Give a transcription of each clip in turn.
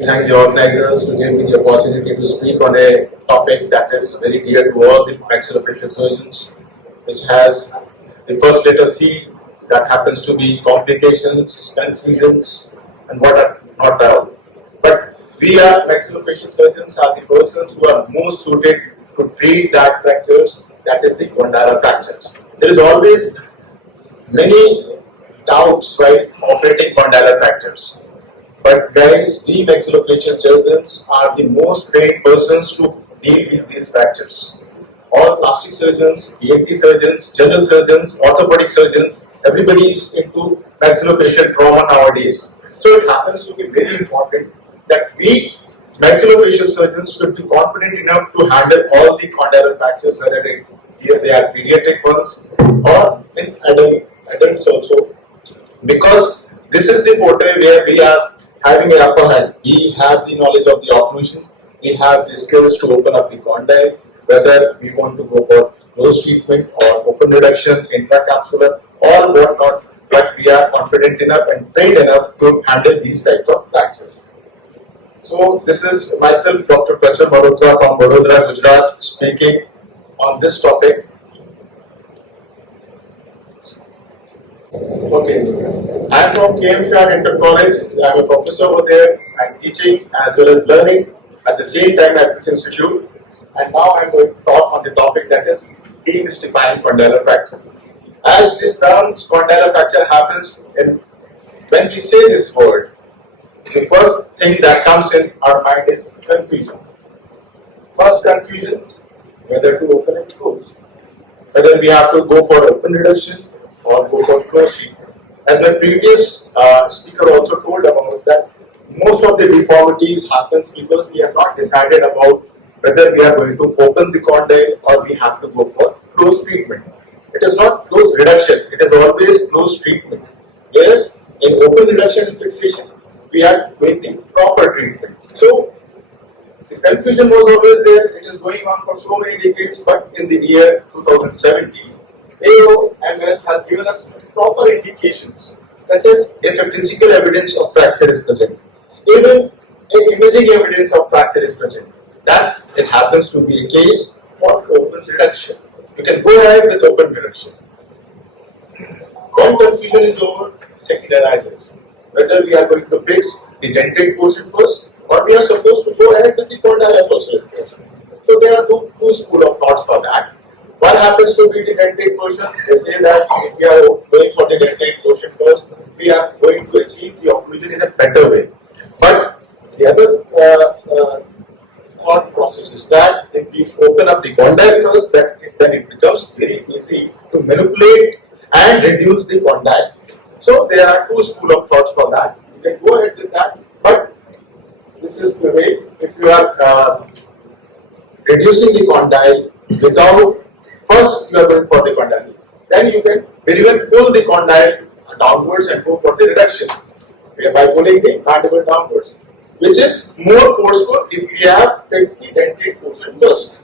Thank the organizers to give me the opportunity to speak on a topic that is very dear to all the maxillofacial surgeons, which has the first letter C, that happens to be complications, confusions, and what are not all. But we are maxillofacial surgeons are the persons who are most suited to treat that fractures, that is the condylar fractures. There is always many doubts while operating condylar fractures. But guys, we maxillofacial surgeons are the most trained persons to deal with these fractures. All plastic surgeons, ENT surgeons, general surgeons, orthopedic surgeons, everybody is into maxillofacial trauma nowadays. So it happens to be very important that we maxillofacial surgeons should be confident enough to handle all the condylar fractures, whether they are pediatric ones or in adults also, because this is the portrait where we are having an upper hand. We have the knowledge of the occlusion, we have the skills to open up the condyle, whether we want to go for closed treatment or open reduction, intracapsular, or whatnot, but we are confident enough and trained enough to handle these types of fractures. So this is myself, Dr. Fracturemanagement from Vadodara, Gujarat, speaking on this topic. Okay, I am from KM Inter College. I am a professor over there. I am teaching as well as learning at the same time at this institute. And now I am going to talk on the topic that is demystifying condylar fracture. As this term condylar fracture happens, when we say this word, the first thing that comes in our mind is confusion. First confusion, whether to open and close, whether we have to go for open reduction or go for close treatment. As my previous speaker also told about that, most of the deformities happens because we have not decided about whether we are going to open the condyle or we have to go for close treatment. It is not close reduction, it is always close treatment. Whereas in open reduction and fixation, we are doing the proper treatment. So the confusion was always there, it is going on for so many decades, but in the year 2017, AOMS has given us proper indications, such as if a physical evidence of fracture is present, even imaging evidence of fracture is present, that it happens to be a case for open reduction. You can go ahead with open reduction. When confusion is over, second arises. Whether we are going to fix the dentate portion first, or we are supposed to go ahead with the condylar first. So there are two school of thoughts for that. What happens to be the dentate portion? They say that if we are going for the dentate portion first, we are going to achieve the occlusion in a better way. But the other thought process is that if we open up the condyle first, then it becomes very easy to manipulate and reduce the condyle. So there are two schools of thoughts for that. You can go ahead with that, but this is the way. If you are reducing the condyle without first you are going for the condyle, then you can very well pull the condyle downwards and go for the reduction by pulling the mandible downwards, which is more forceful if we have fixed the dentate portion first.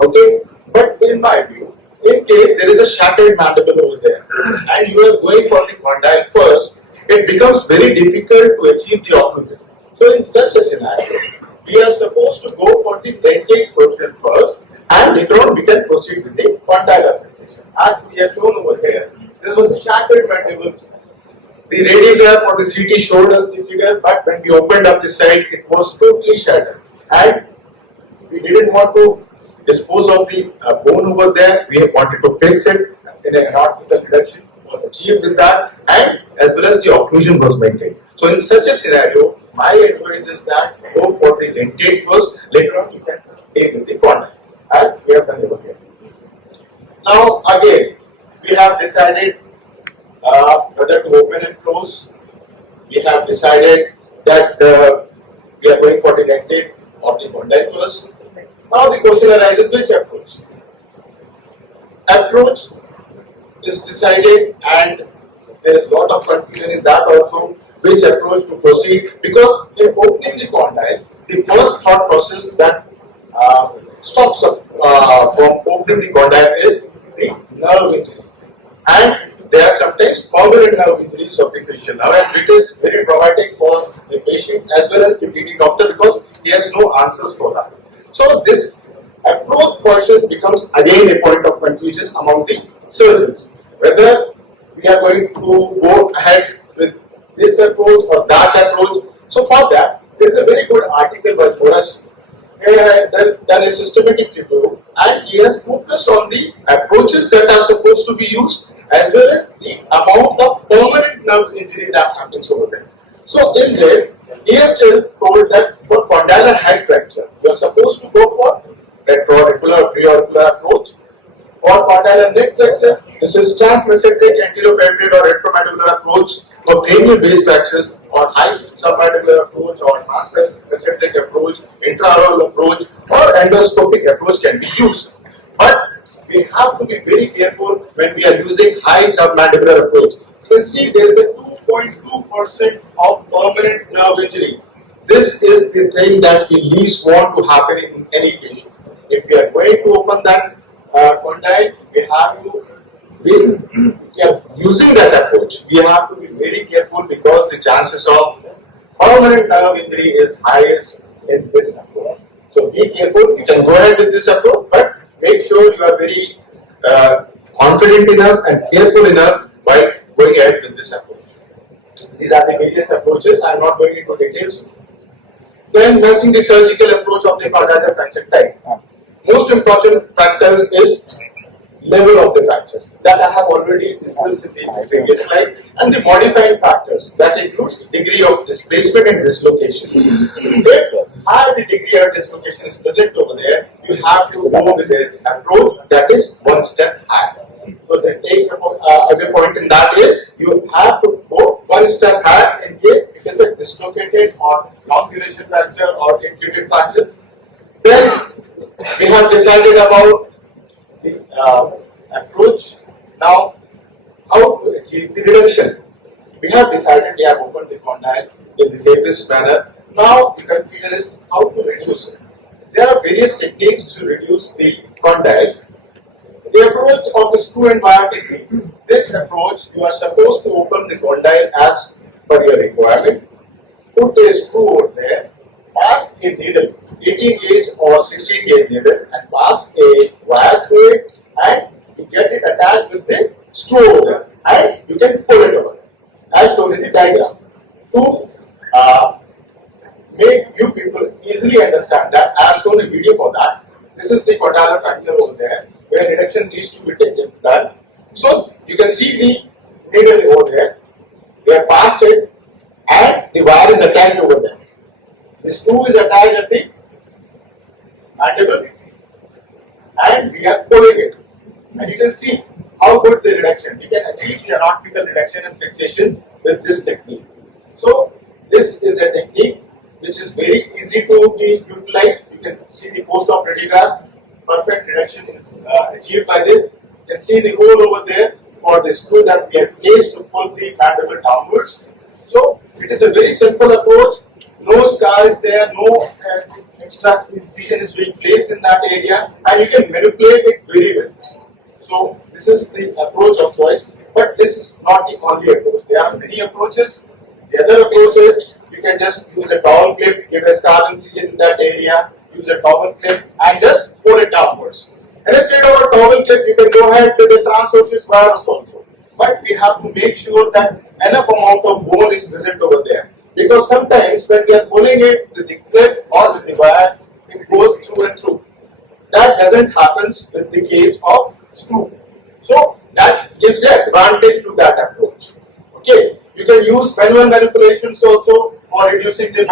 Okay, but in my view, in case there is a shattered mandible over there and you are going for the condyle first, it becomes very difficult to achieve the occlusion. So in such a scenario, we are supposed to go for the dentate portion first, and later on we can proceed with the condylar fixation. As we have shown over here, there was a shattered mandible. The radiograph for the CT showed us the figure, but when we opened up the site, it was totally shattered. And we didn't want to dispose of the bone over there, we wanted to fix it in an anatomical reduction, was achieved with that, and as well as the occlusion was maintained. So in such a scenario, my advice is that go for the dentate first, later on you can take with the condyle, as we have done over here. Now again, we have decided whether to open and close. We have decided that we are going for the dentate or the condyle first. Now the question arises, which approach? Approach is decided, and there is a lot of confusion in that also, which approach to proceed, because in opening the condyle, the first thought process that stops from opening the condyle is the nerve injury. And there are sometimes permanent nerve injuries of the facial nerve, and it is very traumatic for the patient as well as the treating doctor because he has no answers for that. So this approach portion becomes again a point of confusion among the surgeons, whether we are going to go ahead with this approach or that approach. So for that, there is a very good article by Boras, done a systematic review, and he has focused on the approaches that are supposed to be used as well as the amount of permanent nerve injury that happens over there. So in this, he has still told that for condylar head fracture, you are supposed to go for retroauricular or preauricular approach. For condylar neck fracture, this is transmesenteric anteropelvic or retromandibular approach. For cranial-based fractures, or high submandibular approach, or transmesenteric approach, intraoral approach, or endoscopic approach can be used. But we have to be very careful when we are using high submandibular approach. You can see there is a 2.2% of permanent nerve injury. This is the thing that we least want to happen in any patient. If we are going to open that condyle, we have to using that approach. We have to be very careful because the chances of permanent nerve injury is highest in this approach. So be careful. You can go ahead with this approach, but make sure you are very confident enough and careful enough while going ahead with this approach. These are the various approaches. I am not going into details. Then matching the surgical approach of the condylar fracture type. Most important factors is level of the fractures that I have already discussed in the previous slide, and the modifying factors that includes degree of displacement and dislocation. If high the degree of dislocation is present over there, you have to go with an approach that is one step higher. So the take other point in that is you have to go one step higher in case it is a dislocated or long duration fracture or included fracture. Then we have decided about the approach. Now, how to achieve the reduction? We have decided we have opened the condyle in the safest manner. Now, the confusion is how to reduce it. There are various techniques to reduce the condyle. The approach of a screw and wire technique. This approach, you are supposed to open the condyle as per your requirement. Put a screw over there, pass a needle, 18 gauge or 16 gauge needle, and pass a wire through it, and you get it attached with the screw over there, and you can pull it over, as shown in the diagram. To make you people easily understand that, I have shown a video for that. This is the condylar fracture over there, where reduction needs to be done. So you can see the needle over there. We have passed it, and the wire is attached over there. The screw is attached at the mandible, and we are pulling it. And you can see how good the reduction. We can achieve the anatomical reduction and fixation with this technique. So this is a technique which is very easy to be utilized. You can see the post-op radiograph. Perfect reduction is achieved by this. You can see the hole over there for the screw that we have placed to pull the mandible downwards. So it is a very simple approach. No scar is there, no extra incision is being placed in that area, and you can manipulate it very well. So this is the approach of choice, but this is not the only approach. There are many approaches. The other approach is you can just use a towel clip, give a scar incision in that area, use a towel clip, and just pull it downwards. And instead of a towel clip, you can go ahead with a transosseous virus also. But we have to make sure that enough amount of bone is present over there. Because sometimes when we are pulling it with the clip or with the wire, it goes through and through. That doesn't happen with the case of screw. So that gives an advantage to that approach. Okay, you can use manual manipulations also for reducing the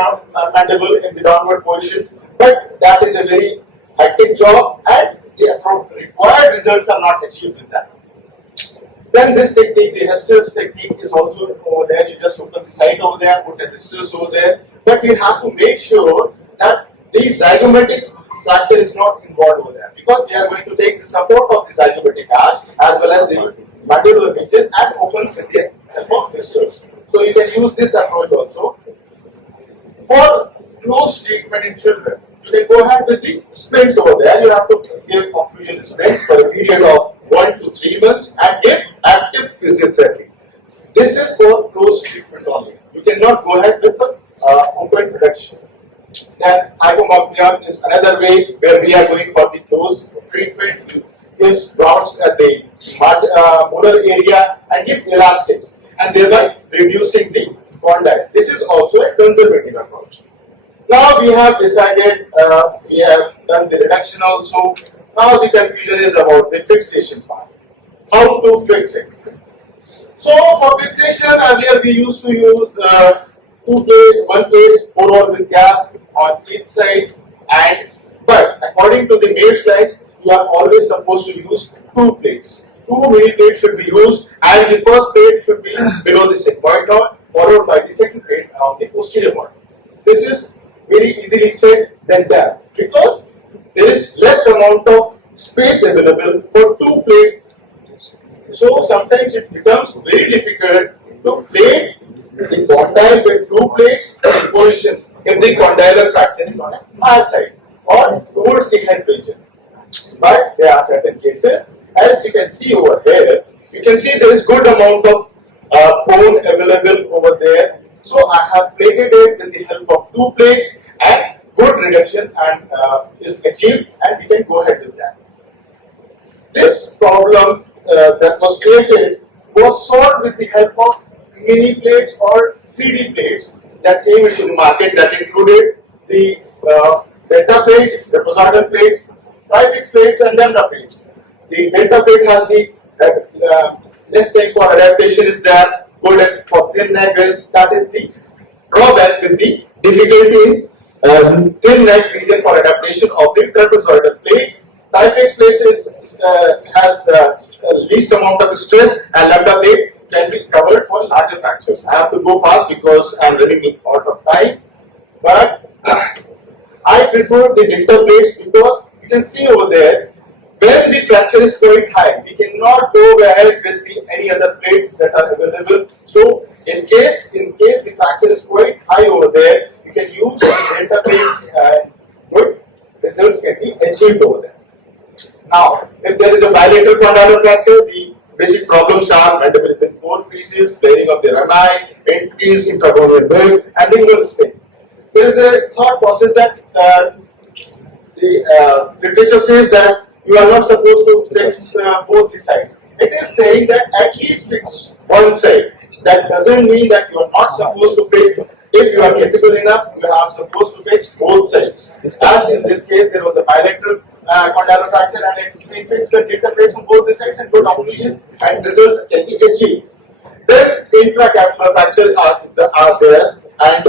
mandible in the downward position, but that is a very hectic job, and the required results are not achieved with that. Then this technique, the Hester's technique, is also over there. You just open the site over there, put a Hester's over there, but you have to make sure that the zygomatic fracture is not involved over there, because we are going to take the support of the zygomatic arch as well as the mandibular region and open with the help of Hester's. So you can use this approach also. For close treatment in children, you can go ahead with the splints over there. You have to give occlusion splints for a period of 1 to 3 months and give active physiotherapy. This is for closed treatment only. You cannot go ahead with the open reduction. Then ayushmanbharat is another way where we are going for the closed treatment. Gives rods at the molar area and give elastics, and thereby reducing the condyle. This is also a conservative approach. Now we have decided, we have done the reduction also. Now the confusion is about the fixation part. How to fix it? So for fixation, earlier we used to use one place, 4 wall with gap on each side, but according to the Mayer's lines, you are always supposed to use 2 plates. 2 mini plates should be used, and the first plate should be below the sigmoid knot, followed by the second plate on the posterior one. This is very easily said than done, because there is less amount of space available for 2 plates. So sometimes it becomes very difficult to plate the condyle with 2 plates in position if the condylar fracture is on a hard side or towards the head region. But there are certain cases, as you can see over here, you can see there is good amount of bone available over there. So I have plated it with the help of 2 plates, and good reduction and is achieved, and we can go ahead with that. This problem that was created was solved with the help of mini plates or 3D plates that came into the market, that included the delta plates, trapezoidal plates, trifix plates, and lambda plates. The delta plate has the less time for adaptation is there, good for thin neck, that is the drawback with the difficulty in thin neck region for adaptation of the trapezoidal plate. Trifix plate has least amount of stress, and lambda plate can be covered for larger fractures. I have to go fast because I am running out of time, but I prefer the delta plates because you can see over there, when the fracture is quite high, we cannot go ahead with any other plates that are available. So in case the fracture is quite high over there, you can use the delta plate and good results can be achieved over there. Now, if there is a bilateral condylar fracture, the basic problems are mandible is in 4 pieces, flaring of the rami, increase in intragonal width, and lingual spin. There is a thought process that the literature says that you are not supposed to fix both the sides. It is saying that at least fix one side. That doesn't mean that you are not supposed to fix. If you are capable enough, you are supposed to fix both sides. As in this case, there was a bilateral condylar fracture, and it is being fixed with delta plates on both the sides and good occlusion, and results can be achieved. Then intracapsular fracture are there, and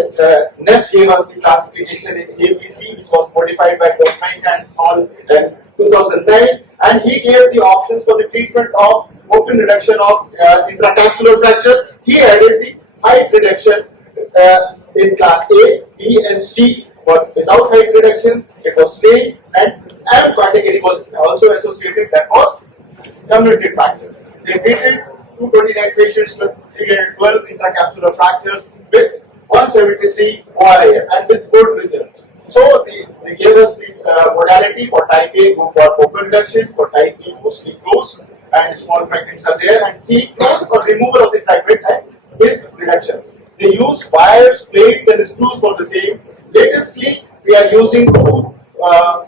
NEF gave us the classification in ABC, which was modified by Dortmund and Hall in 2009, and he gave the options for the treatment of open reduction of intracapsular fractures. He added the height reduction in class A, B, and C, but without height reduction, it was same, and M category was also associated, that was comminuted fracture. They treated 229 patients with 312 intracapsular fractures with 173 ORIF and with good results. So they gave us the modality. For type A, go for open reduction, for type B, mostly close, and small fragments are there, and C, close or removal of the fragment and this reduction. They use wires, plates, and screws for the same. Latestly, we are using 2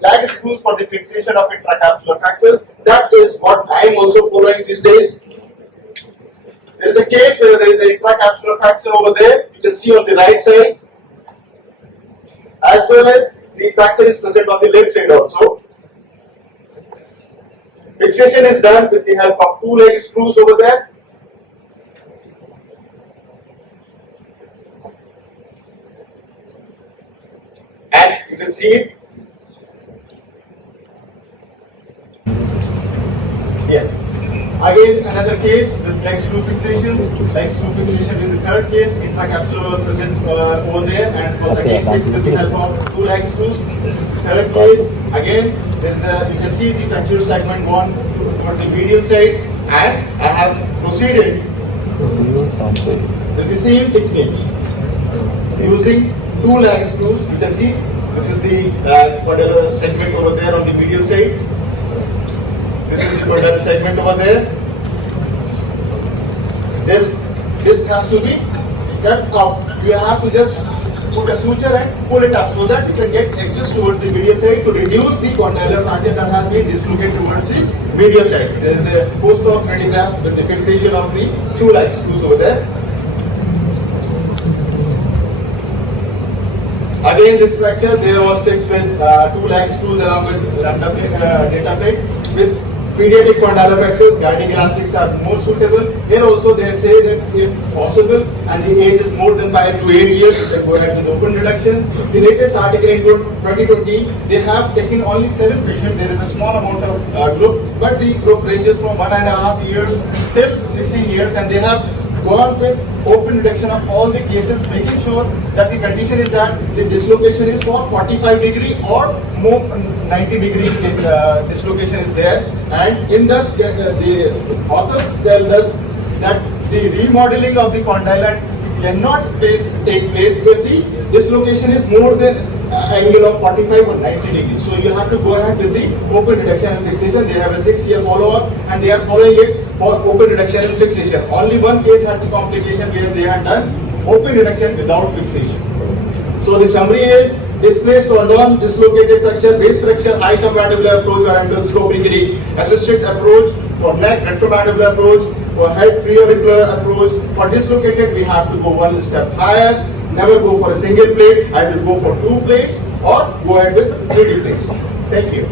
lag screws for the fixation of intracapsular fractures. That is what I am also following these days. There is a case where there is an intracapsular fracture over there. You can see on the right side, as well as the fracture is present on the left side also. Fixation is done with the help of 2 leg screws over there. And you can see it. Yeah. Again, another case with leg screw fixation. Leg screw fixation in the third case. Intracapsular was present over there and was again fixed with the help of 2 leg screws. This is the third case. Again, you can see the fracture segment 1 toward the medial side, and I have proceeded with the same technique using 2 leg screws. You can see this is the condylar segment over there on the medial side. This is the condylar segment over there. This has to be kept up. You have to just put a suture and pull it up so that you can get access towards the medial side to reduce the condylar fracture that has been dislocated towards the medial side. There is a post-op radiograph with the fixation of the 2 lag screws over there. Again, this fracture there was fixed with 2 lag screws along with data plate with pediatric condylar fractures. Guiding elastics are more suitable. Here also they say that if possible and the age is more than 5 to 8 years, you can go ahead with open reduction. The latest article in 2020, they have taken only 7 patients. There is a small amount of group, but the group ranges from 1.5 years till 16 years, and they have gone with open reduction of all the cases, making sure that the condition is that the dislocation is for 45-degree or more 90-degree dislocation is there. And in this, the authors tell us that the remodeling of the condylar cannot take place if the dislocation is more than angle of 45 or 90 degrees. So you have to go ahead with the open reduction and fixation. They have a 6-year follow-up and they are following it for open reduction and fixation. Only one case had the complication where they had done open reduction without fixation. So the summary is displaced or non-dislocated fracture, base fracture, high submandibular approach or endoscopically assisted approach. For neck, retromandibular approach. For head, preauricular approach. For dislocated, we have to go one step higher. Never go for a single plate. I will go for 2 plates or go ahead with 3D plates. Thank you.